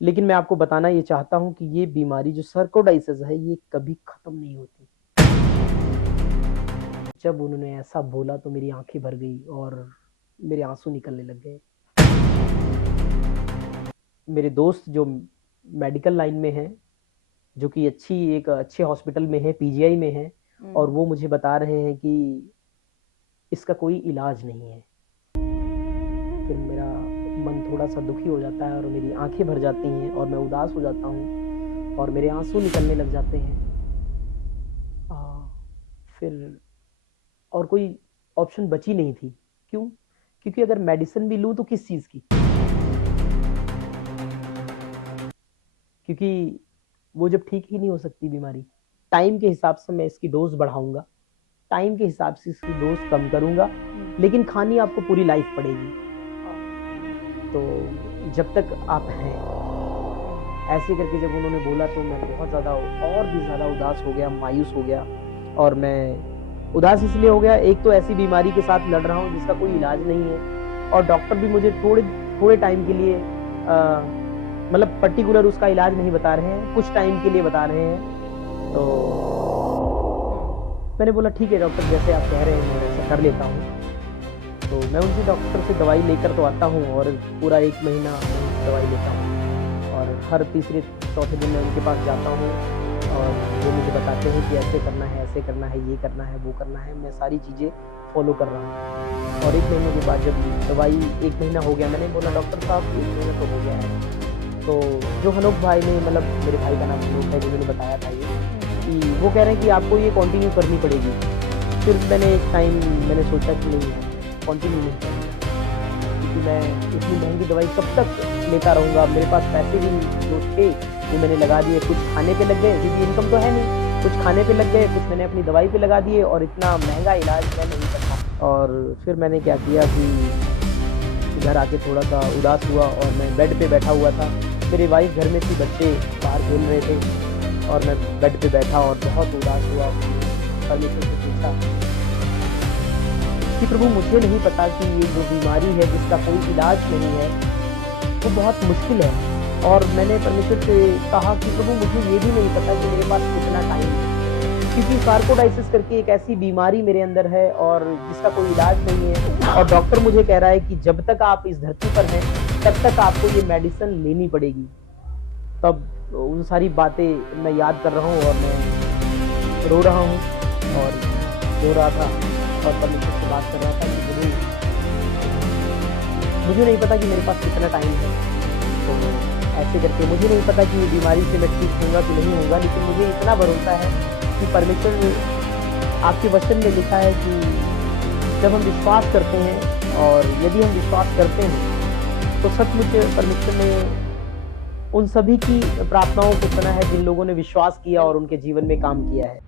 लेकिन मैं आपको बताना ये चाहता हूँ कि ये बीमारी जो सर्कोइडाइसिस है, ये कभी खत्म नहीं होती। जब उन्होंने ऐसा बोला तो मेरी आँखें भर गई और मेरे आँसू निकलने लग गए। मेरे दोस्त जो मेडिकल लाइन में हैं, जो कि एक अच्छे हॉस्पिटल में है, पीजीआई में है, और वो मुझे बता रहे हैं कि इसका कोई इलाज नहीं है। फिर मेरा मन थोड़ा-सा दुखी हो जाता है और मेरी आँखें भर जाती हैं और मैं उदास हो जाता हूँ और मेरे आँसू निकलने लग जाते हैं। अ, फिर और कोई ऑप्शन बची नहीं थी। क्यों? क्योंकि अगर मेडिसिन भी लूँ तो किस चीज़ की? क्योंकि वो जब ठीक ही नहीं हो सकती बीमारी। टाइम के हिसाब से मैं इसकी डोज़ बढ़ाऊँगा, टाइम के हिसाब से इसकी डोज़ कम करूँगा, लेकिन खानी आपको पूरी लाइफ़ पड़ेगी। तो जब तक आप हैं, ऐसे करके जब उन्होंने बोला तो मैं बहुत ज़्यादा और भी ज़्यादा उदास हो गया, मायूस हो गया। और मैं उदास इसलिए हो गया, एक तो ऐसी बीमारी के साथ लड़ रहा हूँ जिसका कोई इलाज नहीं है और डॉक्टर भी मुझे थोड़े थोड़े टाइम के लिए मतलब पर्टिकुलर उसका इलाज नहीं बता रहे हैं, कुछ टाइम के लिए बता रहे हैं। तो मैंने बोला ठीक है डॉक्टर, जैसे आप कह रहे हैं मैं वैसा कर लेता हूँ। तो मैं उनसे डॉक्टर से दवाई लेकर तो आता हूँ और पूरा 1 महीना दवाई लेता हूँ और हर तीसरे चौथे दिन मैं उनके पास जाता हूँ और वो मुझे बताते हैं कि ऐसे करना है, ऐसे करना है, ये करना है, वो करना है। मैं सारी चीज़ें फ़ॉलो कर रहा हूँ और 1 महीने के बाद जब दवाई 1 महीना हो गया, मैंने बोला डॉक्टर साहब 1 महीना तो हो गया है। तो जो हनूफ भाई ने, मतलब मेरे भाई का नाम हनूफ है, जिन्होंने बताया था ये, कि वो कह रहे हैं कि आपको ये कंटिन्यू करनी पड़ेगी। फिर मैंने एक टाइम मैंने सोचा कि नहीं यार, कंटिन्यू नहीं करूँगा, क्योंकि मैं इतनी महँगी दवाई कब तक लेता रहूँगा। मेरे पास पैसे भी जो थे वो मैंने लगा दिए, कुछ खाने पे लग गए क्योंकि इनकम तो है नहीं, कुछ खाने पे लग गए, कुछ मैंने अपनी दवाई पे लगा दिए और इतना महँगा इलाज मैं नहीं करता। और फिर मैंने क्या किया कि घर आके थोड़ा-सा उदास हुआ और मैं बेड पे बैठा हुआ था। मेरी वाइफ़ घर में थी, बच्चे बाहर खेल रहे थे और मैं बेड पे बैठा और बहुत उदास हुआ। परमेश्वर से पूछा कि प्रभु, मुझे नहीं पता कि ये जो बीमारी है जिसका कोई इलाज नहीं है, वो बहुत मुश्किल है। और मैंने परमेश्वर से कहा कि प्रभु, मुझे ये भी नहीं पता कि मेरे पास कितना टाइम है। क्योंकि सार्कोइडाइसिस करके एक ऐसी बीमारी मेरे अंदर है और जिसका कोई इलाज नहीं है और डॉक्टर मुझे कह रहा है कि जब तक आप इस धरती पर हैं, तब तक आपको ये मेडिसिन लेनी पड़ेगी। तब उन सारी बातें मैं याद कर रहा हूँ और मैं रो रहा हूँ और रो रहा था और परमेश्वर से बात कर रहा था कि प्रभु, मुझे नहीं पता कि मेरे पास कितना टाइम है। तो ऐसे करके मुझे नहीं पता कि ये बीमारी से मैं ठीक होऊँगा कि नहीं होऊँगा, लेकिन मुझे इतना भरोसा है कि परमेश्वर, आपके वचन में लिखा है कि जब हम विश्वास करते हैं और यदि हम विश्वास करते हैं तो सचमुच परमेश्वर ने उन सभी की प्रार्थनाओं को सुना है जिन लोगों ने विश्वास किया और उनके जीवन में काम किया है।